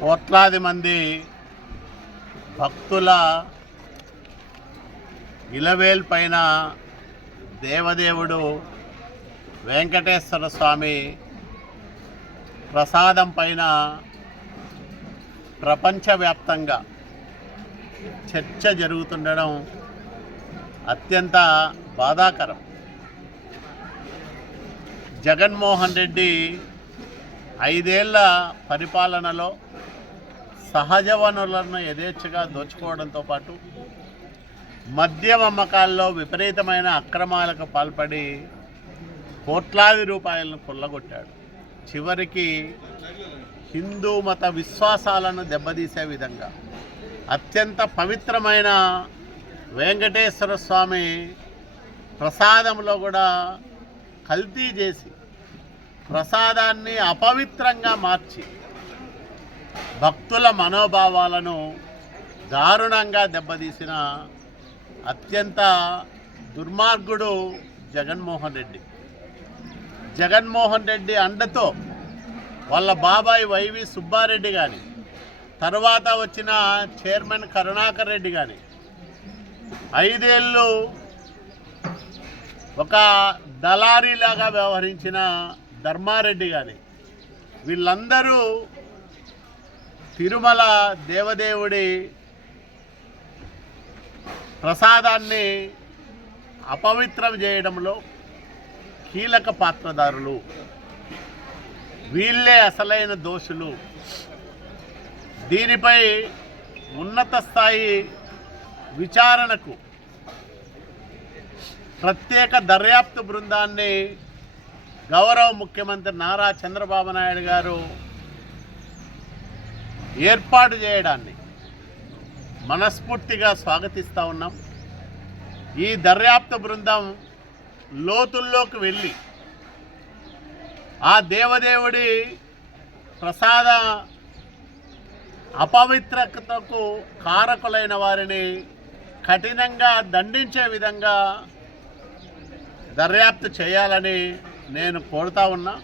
కోట్లాది మంది భక్తుల ఇలవేల్ పైన దేవదేవుడు వెంకటేశ్వర స్వామి ప్రసాదం పైన ప్రపంచవ్యాప్తంగా చర్చ జరుగుతుండడం అత్యంత బాధాకరం. జగన్మోహన్ రెడ్డి 5 ఏళ్ల పరిపాలనలో సహజ వనరులను యథేచ్ఛగా దోచుకోవడంతో పాటు మద్యం అమ్మకాల్లో విపరీతమైన అక్రమాలకు పాల్పడి కోట్లాది రూపాయలను కొల్లగొట్టాడు. చివరికి హిందూ మత విశ్వాసాలను దెబ్బతీసే విధంగా అత్యంత పవిత్రమైన వెంకటేశ్వర స్వామి ప్రసాదంలో కూడా కల్తీ చేసి ప్రసాదాన్ని అపవిత్రంగా మార్చి భక్తుల మనోభావాలను దారుణంగా దెబ్బతీసిన అత్యంత దుర్మార్గుడు జగన్మోహన్ రెడ్డి. జగన్మోహన్ రెడ్డి అండతో వాళ్ళ బాబాయ్ వైవి సుబ్బారెడ్డి కానీ, తర్వాత వచ్చిన చైర్మన్ కరుణాకర్ రెడ్డి కానీ 5 ఏళ్ళు ఒక దళారీలాగా వ్యవహరించిన ధర్మారెడ్డి కానీ, వీళ్ళందరూ తిరుమల దేవదేవుడి ప్రసాదాన్ని అపవిత్రం చేయడంలో కీలక పాత్రధారులు. వీళ్ళే అసలైన దోషులు. దీనిపై ఉన్నత స్థాయి విచారణకు ప్రత్యేక దర్యాప్తు బృందాన్ని గౌరవ ముఖ్యమంత్రి నారా చంద్రబాబు నాయుడు గారు ఏర్పాటు చేయడాన్ని మనస్ఫూర్తిగా స్వాగతిస్తూ ఉన్నాం. ఈ దర్యాప్తు బృందం లోతుల్లోకి వెళ్ళి ఆ దేవదేవుడి ప్రసాద అపవిత్రతకు కారకులైన వారిని కఠినంగా దండించే విధంగా దర్యాప్తు చేయాలని నేను కోరుతా ఉన్నా.